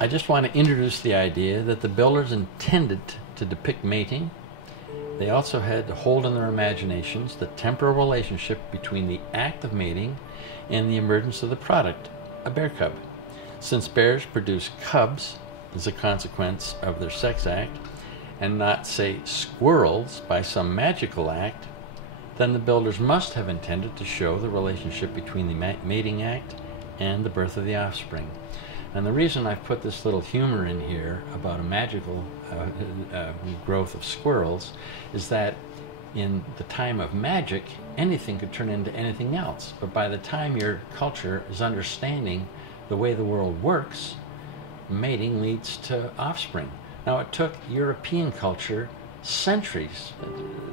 I just want to introduce the idea that the builders intended to depict mating. They also had to hold in their imaginations the temporal relationship between the act of mating and the emergence of the product, a bear cub. Since bears produce cubs as a consequence of their sex act, and not, say, squirrels by some magical act, then the builders must have intended to show the relationship between the mating act and the birth of the offspring. And the reason I've put this little humor in here about a magical growth of squirrels is that in the time of magic, anything could turn into anything else. But by the time your culture is understanding the way the world works, mating leads to offspring. Now, it took European culture centuries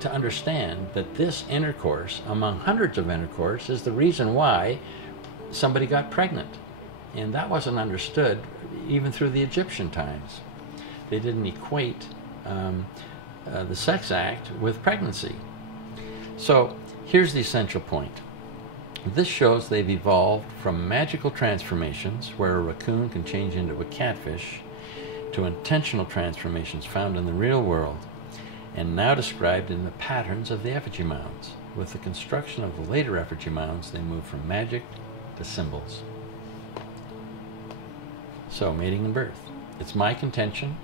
to understand that this intercourse, among hundreds of intercourse, is the reason why somebody got pregnant. And that wasn't understood even through the Egyptian times. They didn't equate the sex act with pregnancy. So here's the essential point. This shows they've evolved from magical transformations, where a raccoon can change into a catfish, to intentional transformations found in the real world, and now described in the patterns of the effigy mounds. With the construction of the later effigy mounds, they moved from magic to symbols. So, mating and birth. It's my contention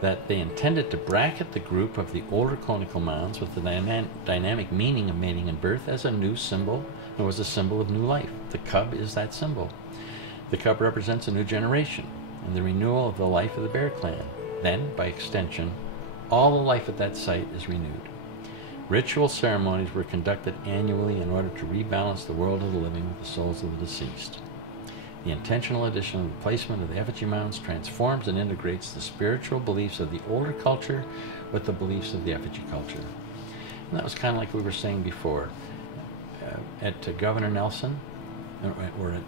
that they intended to bracket the group of the older conical mounds with the dynamic meaning of mating and birth as a new symbol. It was a symbol of new life. The cub is that symbol. The cub represents a new generation and the renewal of the life of the bear clan. Then, by extension, all the life at that site is renewed. Ritual ceremonies were conducted annually in order to rebalance the world of the living with the souls of the deceased. The intentional addition and replacement of the effigy mounds transforms and integrates the spiritual beliefs of the older culture with the beliefs of the effigy culture. And that was kind of like we were saying before. At Governor Nelson, or at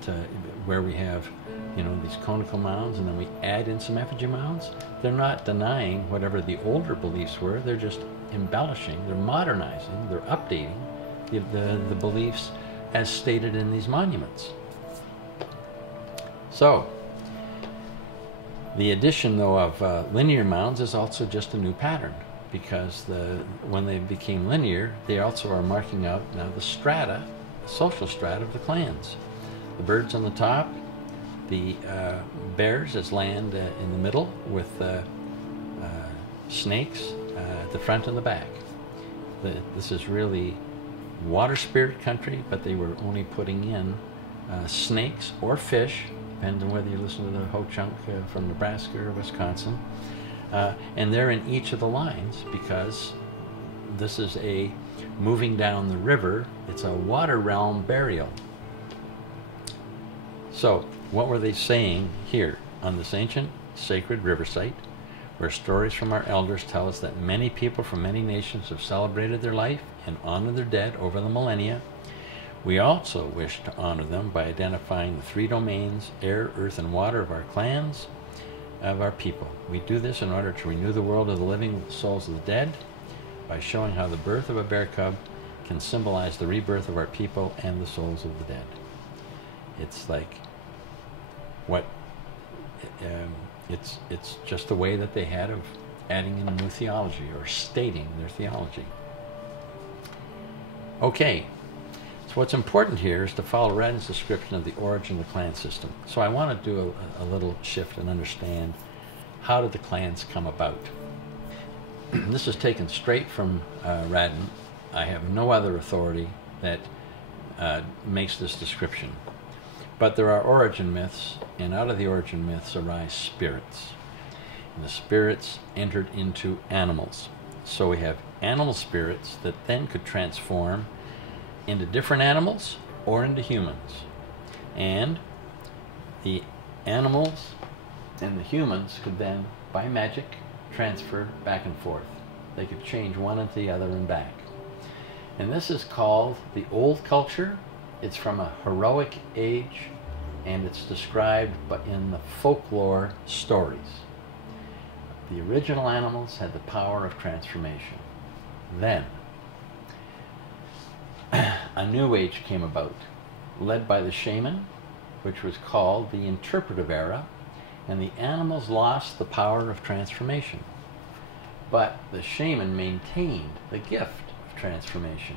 where we have, these conical mounds, and then we add in some effigy mounds, they're not denying whatever the older beliefs were. They're just embellishing, they're modernizing, they're updating the beliefs as stated in these monuments. So, the addition, though, of linear mounds is also just a new pattern, because when they became linear, they also are marking out now the strata, the social strata of the clans. The birds on the top, the bears as land in the middle, with snakes at the front and the back. This is really water spirit country, but they were only putting in snakes or fish, depends on whether you listen to the Ho-Chunk from Nebraska or Wisconsin. And they're in each of the lines because this is a moving down the river. It's a water realm burial. So, what were they saying here on this ancient sacred river site, where stories from our elders tell us that many people from many nations have celebrated their life and honored their dead over the millennia? We also wish to honor them by identifying the three domains, air, earth, and water of our clans, of our people. We do this in order to renew the world of the living with the souls of the dead, by showing how the birth of a bear cub can symbolize the rebirth of our people and the souls of the dead. It's like it's just a way that they had of adding in a new theology, or stating their theology. Okay. So what's important here is to follow Radin's description of the origin of the clan system. So I want to do a little shift and understand, how did the clans come about? This is taken straight from Radin. I have no other authority that makes this description. But there are origin myths, and out of the origin myths arise spirits. And the spirits entered into animals. So we have animal spirits that then could transform into different animals or into humans. And the animals and the humans could then, by magic, transfer back and forth. They could change one into the other and back. And this is called the old culture. It's from a heroic age, and it's described in the folklore stories. The original animals had the power of transformation. Then, a new age came about, led by the shaman, which was called the interpretive era, and the animals lost the power of transformation. But the shaman maintained the gift of transformation.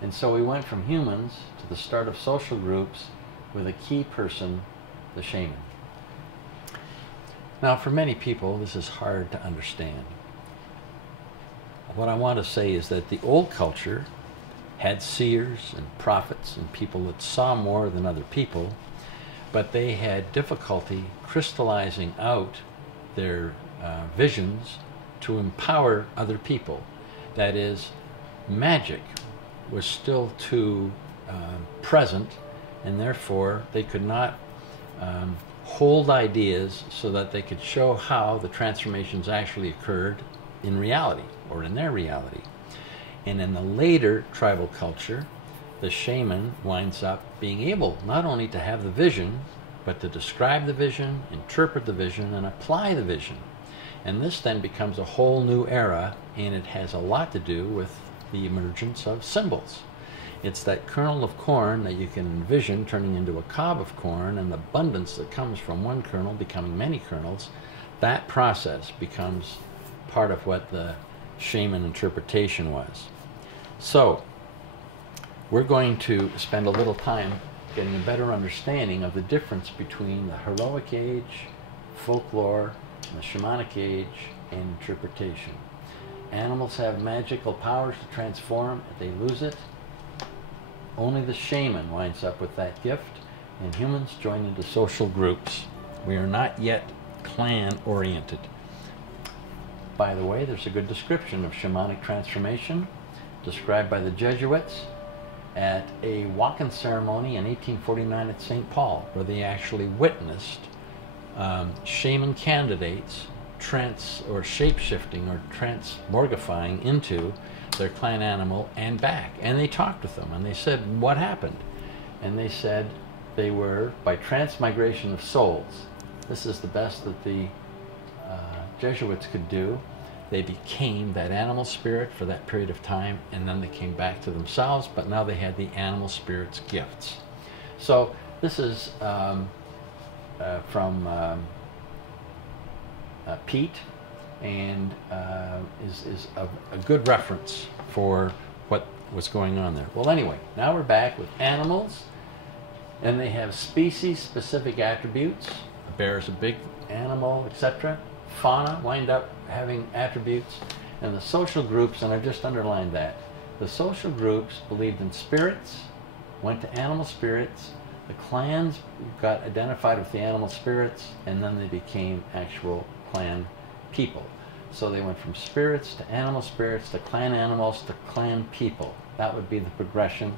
And so we went from humans to the start of social groups with a key person, the shaman. Now, for many people, this is hard to understand. What I want to say is that the old culture had seers and prophets and people that saw more than other people, but they had difficulty crystallizing out their visions to empower other people. That is, magic was still too present, and therefore they could not hold ideas so that they could show how the transformations actually occurred in reality, or in their reality. And in the later tribal culture, the shaman winds up being able not only to have the vision, but to describe the vision, interpret the vision, and apply the vision. And this then becomes a whole new era, and it has a lot to do with the emergence of symbols. It's that kernel of corn that you can envision turning into a cob of corn, and the abundance that comes from one kernel becoming many kernels. That process becomes part of what the shaman interpretation was. So, we're going to spend a little time getting a better understanding of the difference between the heroic age, folklore, and the shamanic age, and interpretation. Animals have magical powers to transform. If they lose it, only the shaman winds up with that gift, and humans join into social groups. We are not yet clan-oriented. By the way, there's a good description of shamanic transformation described by the Jesuits at a walk-in ceremony in 1849 at St. Paul, where they actually witnessed shaman candidates shape-shifting or transmorgifying into their clan animal and back. And they talked with them, and they said, what happened? And they said they were by transmigration of souls. This is the best that the Jesuits could do. They became that animal spirit for that period of time, and then they came back to themselves, but now they had the animal spirit's gifts. So this is from Pete, and is a good reference for what was going on there. Well, anyway, now we're back with animals, and they have species-specific attributes. A bear is a big animal, etc. Fauna wind up having attributes, and the social groups, and I've just underlined that. The social groups believed in spirits, went to animal spirits. The clans got identified with the animal spirits, and then they became actual clan people. So they went from spirits to animal spirits to clan animals to clan people. That would be the progression.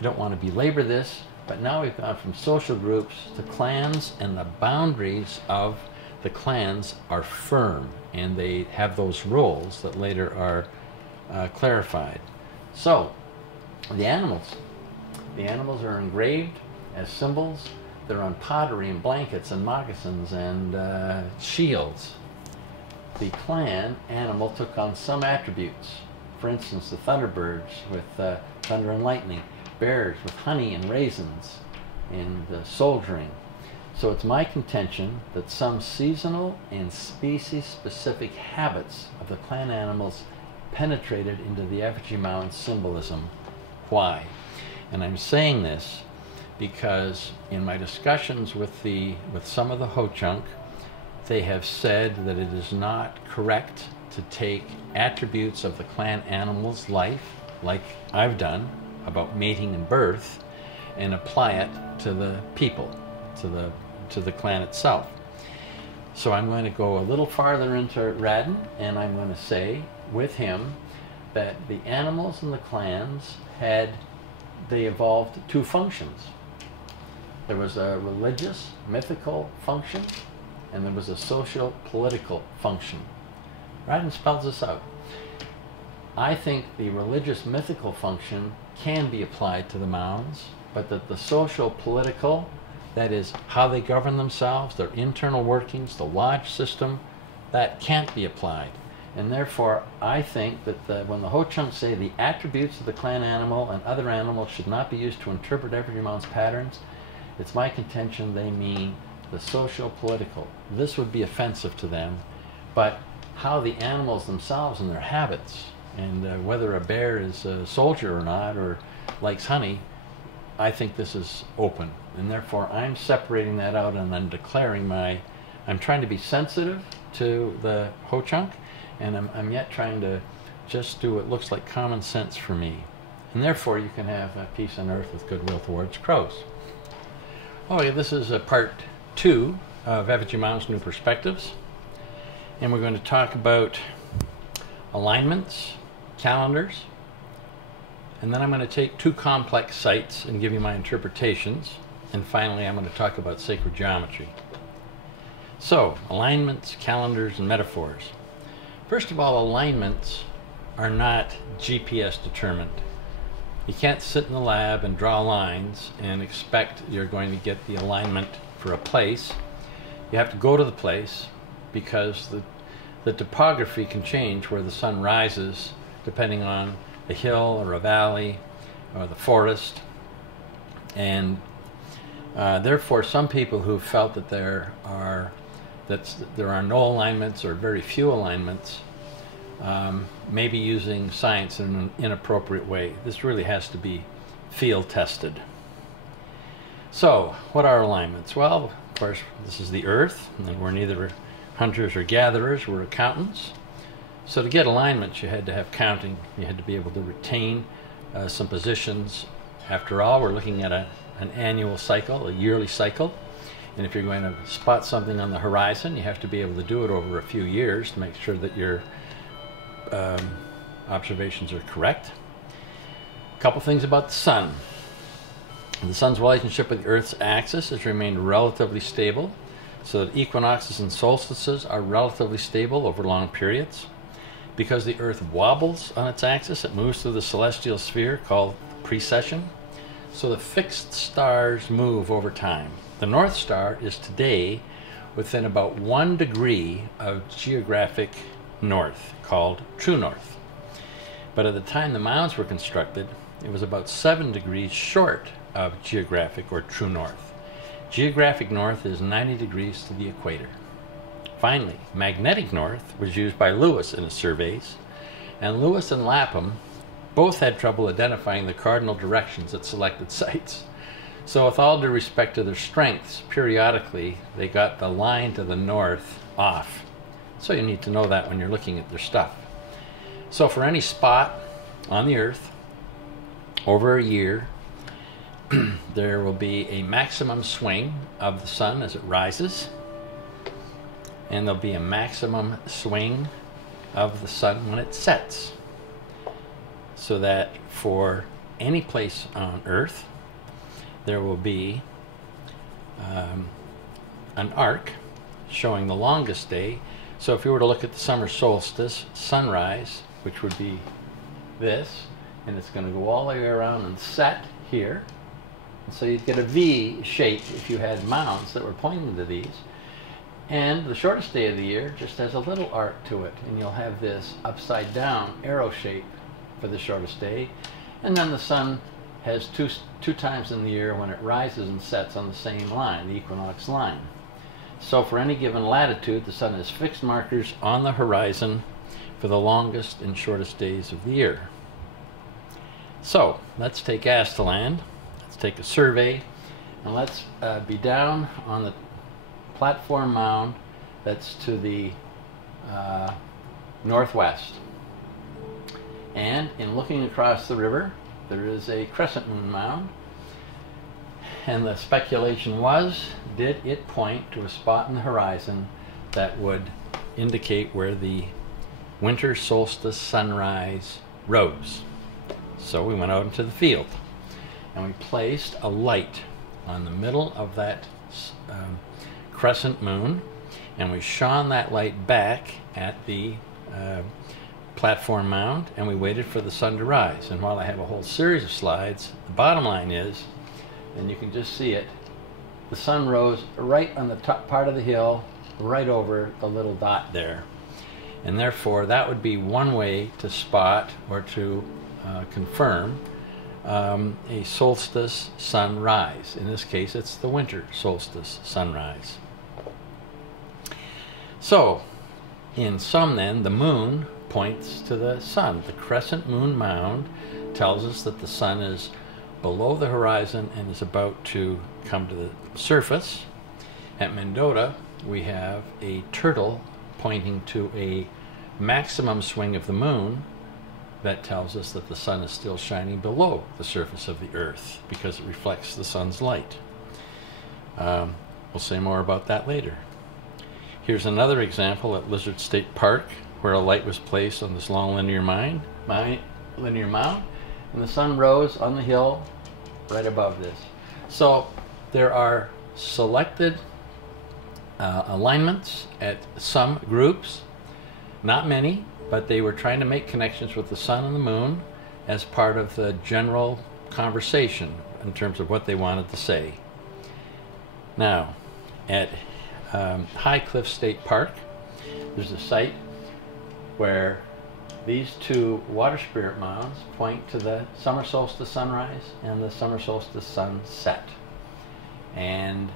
I don't want to belabor this, but now we've gone from social groups to clans, and the boundaries of the clans are firm, and they have those roles that later are clarified. So, the animals are engraved as symbols. They're on pottery and blankets and moccasins and shields. The clan animal took on some attributes. For instance, the thunderbirds with thunder and lightning, bears with honey and raisins, and soldiering. So it's my contention that some seasonal and species-specific habits of the clan animals penetrated into the effigy mound symbolism. Why? And I'm saying this because in my discussions with some of the Ho-Chunk, they have said that it is not correct to take attributes of the clan animal's life, like I've done about mating and birth, and apply it to the people, to the clan itself. So I'm going to go a little farther into Radin, and I'm going to say with him that the animals and the clans they evolved two functions. There was a religious, mythical function, and there was a social, political function. Radin spells this out. I think the religious, mythical function can be applied to the mounds, but that the social, political, that is, how they govern themselves, their internal workings, the lodge system, that can't be applied. And therefore, I think that when the Ho-Chunk say the attributes of the clan animal and other animals should not be used to interpret effigy mounds patterns, it's my contention they mean the socio-political. This would be offensive to them, but how the animals themselves and their habits, and whether a bear is a soldier or not, or likes honey, I think this is open. And therefore I'm separating that out, and I'm declaring I'm trying to be sensitive to the ho-chunk, and I'm yet trying to just do what looks like common sense for me. And therefore you can have peace on earth with goodwill towards crows. Okay, this is part 2 of Effigy Mounds New Perspectives. And we're going to talk about alignments, calendars, and then I'm going to take 2 complex sites and give you my interpretations. And finally I'm going to talk about sacred geometry. So, alignments, calendars, and metaphors. First of all, alignments are not GPS determined. You can't sit in the lab and draw lines and expect you're going to get the alignment for a place. You have to go to the place, because the topography can change where the sun rises depending on a hill or a valley or the forest. And therefore some people who felt that there are no alignments or very few alignments may be using science in an inappropriate way. This really has to be field tested. So, what are alignments? Well, of course, this is the earth, and we're neither hunters or gatherers, we're accountants. So to get alignments, you had to have counting. You had to be able to retain some positions. After all, we're looking at an annual cycle, a yearly cycle. And if you're going to spot something on the horizon, you have to be able to do it over a few years to make sure that your observations are correct. A couple things about the sun. The sun's relationship with the Earth's axis has remained relatively stable, so that equinoxes and solstices are relatively stable over long periods. Because the Earth wobbles on its axis, it moves through the celestial sphere called precession. So the fixed stars move over time. The North Star is today within about 1 degree of geographic north, called true north. But at the time the mounds were constructed, it was about 7 degrees short of geographic or true north. Geographic north is 90 degrees to the equator. Finally, magnetic north was used by Lewis in his surveys, and Lewis and Lapham both had trouble identifying the cardinal directions at selected sites. So with all due respect to their strengths, periodically they got the line to the north off. So you need to know that when you're looking at their stuff. So for any spot on the Earth over a year, there will be a maximum swing of the sun as it rises, and there'll be a maximum swing of the sun when it sets. So that for any place on Earth, there will be an arc showing the longest day. So if you were to look at the summer solstice sunrise, which would be this, and it's going to go all the way around and set here. And so you'd get a V shape if you had mounds that were pointing to these. And the shortest day of the year just has a little arc to it, and you'll have this upside down arrow shape for the shortest day. And then the sun has two times in the year when it rises and sets on the same line, the equinox line. So for any given latitude, the sun has fixed markers on the horizon for the longest and shortest days of the year. So let's take Astaland, let's take a survey, and let's be down on the platform mound that's to the northwest. And in looking across the river, there is a crescent moon mound. And the speculation was, did it point to a spot in the horizon that would indicate where the winter solstice sunrise rose? So we went out into the field, and we placed a light on the middle of that crescent moon, and we shone that light back at the platform mound, and we waited for the sun to rise. And while I have a whole series of slides, the bottom line is, and you can just see it, the sun rose right on the top part of the hill, right over the little dot there. And therefore that would be one way to spot or to confirm a solstice sunrise. In this case, it's the winter solstice sunrise. So, in sum then, the moon points to the sun. The crescent moon mound tells us that the sun is below the horizon and is about to come to the surface. At Mendota, we have a turtle pointing to a maximum swing of the moon that tells us that the sun is still shining below the surface of the earth because it reflects the sun's light. We'll say more about that later. Here's another example at Lizard State Park where a light was placed on this long linear mound, and the sun rose on the hill right above this. So there are selected alignments at some groups, not many, but they were trying to make connections with the sun and the moon as part of the general conversation in terms of what they wanted to say. Now, at High Cliff State Park, there's a site where these two water spirit mounds point to the summer solstice sunrise and the summer solstice sunset. And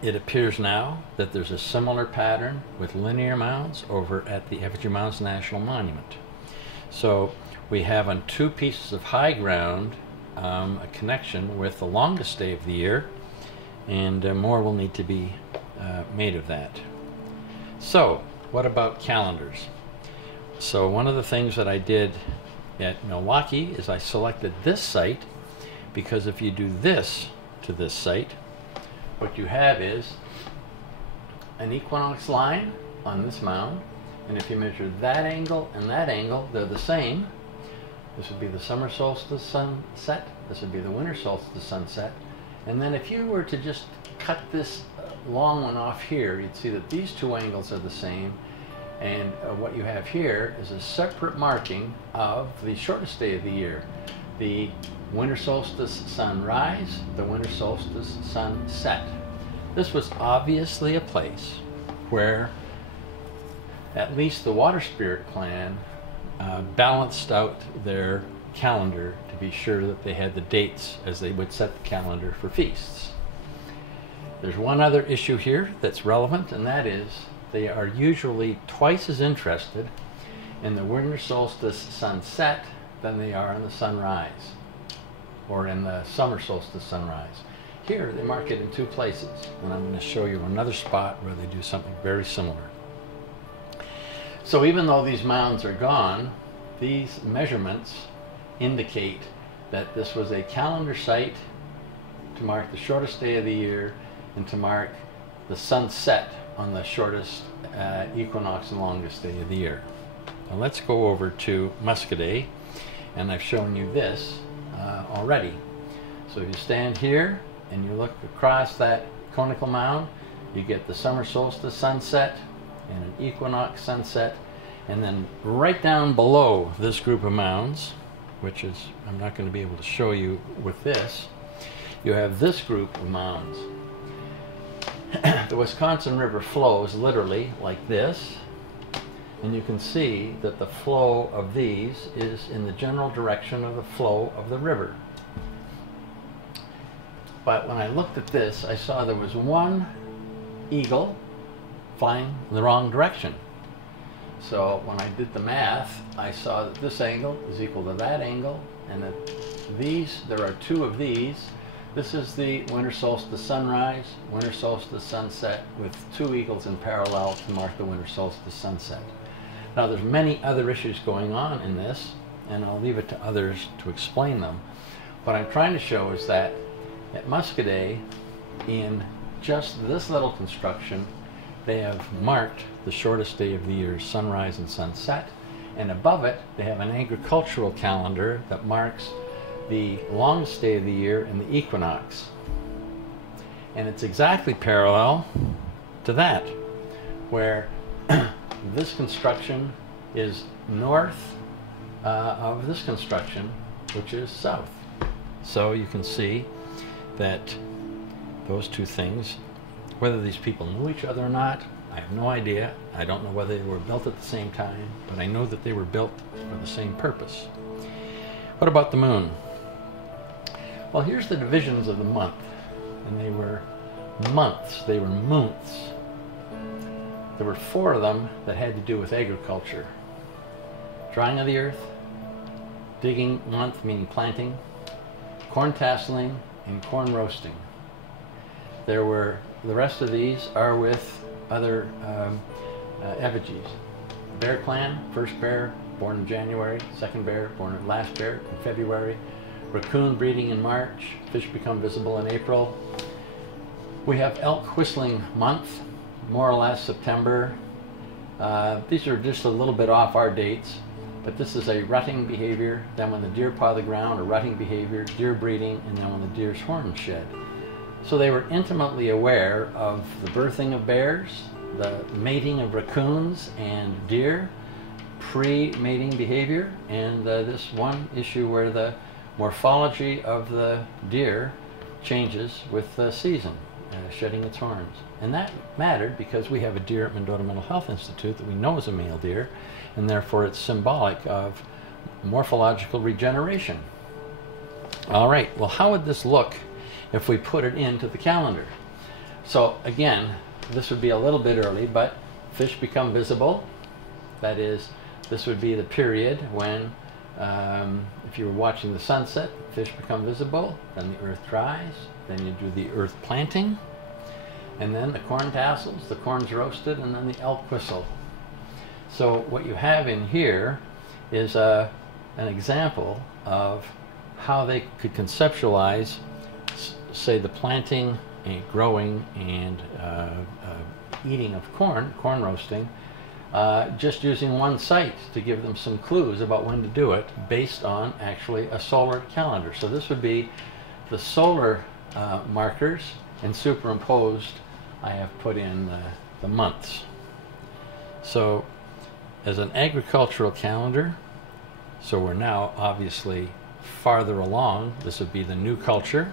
it appears now that there's a similar pattern with linear mounds over at the Effigy Mounds National Monument. So we have on two pieces of high ground a connection with the longest day of the year, and more will need to be made of that. So what about calendars? So one of the things that I did at Milwaukee is I selected this site because if you do this to this site, what you have is an equinox line on this mound, and if you measure that angle and that angle, they're the same. This would be the summer solstice sunset, this would be the winter solstice sunset, and then if you were to just cut this long one off here, you'd see that these two angles are the same, and what you have here is a separate marking of the shortest day of the year, the winter solstice sunrise, the winter solstice sunset. This was obviously a place where at least the water spirit clan balanced out their calendar to be sure that they had the dates as they would set the calendar for feasts. There's one other issue here that's relevant, and that is they are usually twice as interested in the winter solstice sunset than they are in the sunrise or in the summer solstice sunrise. Here they mark it in two places, and I'm going to show you another spot where they do something very similar. So even though these mounds are gone, these measurements indicate that this was a calendar site to mark the shortest day of the year and to mark the sunset on the shortest equinox and longest day of the year. Now let's go over to Muscadet, and I've shown you this already. So if you stand here and you look across that conical mound, you get the summer solstice sunset and an equinox sunset, and then right down below this group of mounds, which is I'm not going to be able to show you with this, you have this group of mounds. The Wisconsin River flows literally like this, and you can see that the flow of these is in the general direction of the flow of the river. But when I looked at this, I saw there was one eagle flying in the wrong direction. So when I did the math, I saw that this angle is equal to that angle, and that there are two of these. This is the winter solstice sunrise, winter solstice sunset, with two eagles in parallel to mark the winter solstice sunset. Now there's many other issues going on in this, and I'll leave it to others to explain them. What I'm trying to show is that at Muscadet, in just this little construction, they have marked the shortest day of the year, sunrise and sunset, and above it they have an agricultural calendar that marks the longest day of the year and the equinox. And it's exactly parallel to that, where this construction is north of this construction, which is south. So you can see that those two things, whether these people knew each other or not, I have no idea. I don't know whether they were built at the same time, but I know that they were built for the same purpose. What about the moon? Well, here's the divisions of the month. And they were months, they were months. There were 4 of them that had to do with agriculture. Drying of the earth, digging month, meaning planting, corn tasseling, and corn roasting. The rest of these are with other effigies. Bear clan, first bear, born in January, second bear, last bear in February, raccoon breeding in March, fish become visible in April. We have elk whistling month, more or less September. These are just a little bit off our dates, but this is a rutting behavior, then when the deer paw the ground, a rutting behavior, deer breeding, and then when the deer's horns shed. So they were intimately aware of the birthing of bears, the mating of raccoons and deer, pre-mating behavior, and this one issue where the morphology of the deer changes with the season, shedding its horns. And that mattered because we have a deer at Mendota Mental Health Institute that we know is a male deer, and therefore it's symbolic of morphological regeneration. All right, well, how would this look if we put it into the calendar? So again, this would be a little bit early, but fish become visible. That is, this would be the period when, if you were watching the sunset, fish become visible, then the earth dries, then you do the earth planting, and then the corn tassels, the corn's roasted, and then the elk whistle. So what you have in here is an example of how they could conceptualize, say, the planting and growing and eating of corn roasting, just using one site to give them some clues about when to do it based on actually a solar calendar. So this would be the solar markers, and superimposed I have put in the months. So as an agricultural calendar, so we're now obviously farther along, this would be the new culture,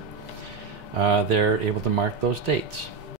they're able to mark those dates.